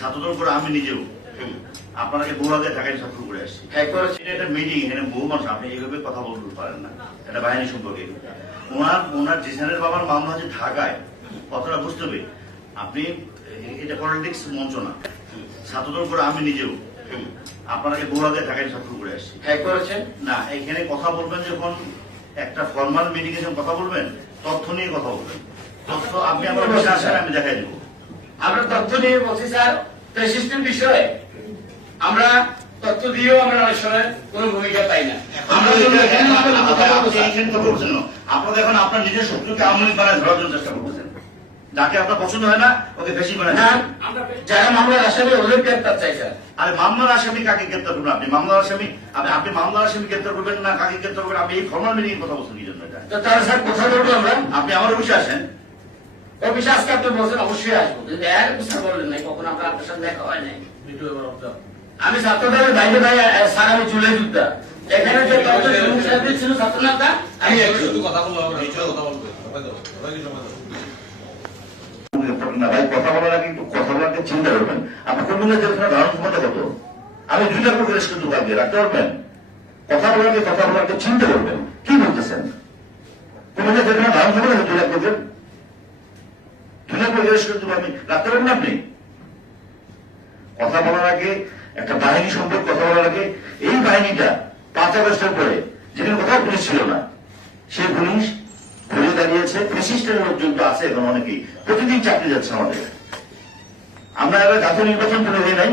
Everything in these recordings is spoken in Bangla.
ছাত্রদের উপর আমি নিজেও আপনাকে বহু আগে ঢাকায় ছাত্র করে আসছি। এটা মিটিং, এখানে বহু মানুষ, আপনি এইভাবে কথা বলতে পারেন না, এটা বাহিনী সম্পর্কে। ওনার জিসানের বাবার মামলা হচ্ছে ঢাকায়, কথাটা বুঝতে হবে। আপনি এটা পলিটিক্স মঞ্চ না। ছাত্রদের উপর আমি নিজেও আপনাকে বহু আগে ঢাকায় ছাত্র করে আসছি। না, এখানে কথা বলবেন যখন একটা ফর্মাল মিটিং এ কথা বলবেন, তথ্য নিয়ে কথা বলবেন। তথ্য আপনি আমার কাছে আসেন, আমি দেখাই দেবো। আমরা তথ্য নিয়ে বলছি স্যার, সিস্টেম বিষয়ে আমরা তথ্য দিয়েও আমরা অনেক সময় কোনো ভূমিকা পাই না। আপনারা এখন আপনার নিজের শত্রুকে আওয়ামী লীগ বানায় ধরার জন্য চেষ্টা করতেছেন। যাকে আপনার পছন্দ হয় না ওকে বেশি বানায়। যারা মামলার আসামি ওদের গ্রেপ্তার চাই স্যার। আরে মামলার আসামি কাকে গ্রেপ্তার করবেন? আপনি মামলার আসামি, আপনি মামলার আসামি গ্রেপ্তার করবেন না কাকে গ্রেপ্তার করবেন? আপনি এই ফর্মাল মিটিং কথা বলছেন কি জন্য? এটা তারা স্যার কোথায় বলবো আমরা? আপনি আমার অফিসে আসেন। অফিসে আজকে আপনি বলছেন অবশ্যই আসবো, কিন্তু এর স্যার বললেন নাই, কখন আমরা আপনার সাথে দেখা হয় নাই। আমি ছাত্রদের বাইরে বাইরে স্যার, আমি চলে যুদ্ধা এখানে যে ছিল ছাত্রনেতা, আমি কথা বলবো না ভাই, কথা বলার আগে একটু কথা বলার চিন্তা করবেন। আপনি কোন ধারণ ক্ষমতা কত? আমি 2 লাখ করে কিন্তু কাজে রাখতে পারবেন? কথা বলার চিন্তা করবেন। কি বলতেছেন? কোন ধারণ ক্ষমতা 2 লাখ লোকের 2 লাখ করে কিন্তু আমি রাখতে পারবেন না? আপনি কথা বলার আগে, একটা বাহিনী সম্পর্কে কথা বলার আগে, এই বাহিনীটা 5 আগস্টের পরে যেখানে কোথাও পুলিশ ছিল না, সেই পুলিশ ঘুরে দাঁড়িয়েছে। বিশিষ্টের লোকজন তো আছে এখন অনেকেই, প্রতিদিন চাকরি যাচ্ছে আমাদের। আমরা এবার জাতীয় নির্বাচন করে হয়ে নাই,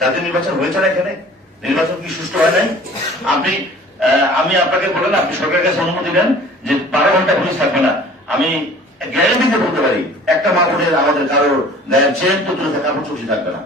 জাতীয় নির্বাচন হয়েছে না এখানে? নির্বাচন কি সুষ্ঠু হয় নাই? আমি আপনাকে বলেন, আপনি সরকারের কাছে অনুমতি দেন যে 12 ঘন্টা পুলিশ থাকবে না। আমি গ্যারান্টিতে বলতে পারি, একটা মা বোনের আমাদের কারোর গায়ের চেন তো তুলে থাকা, কাপড় চুষি থাকবে না।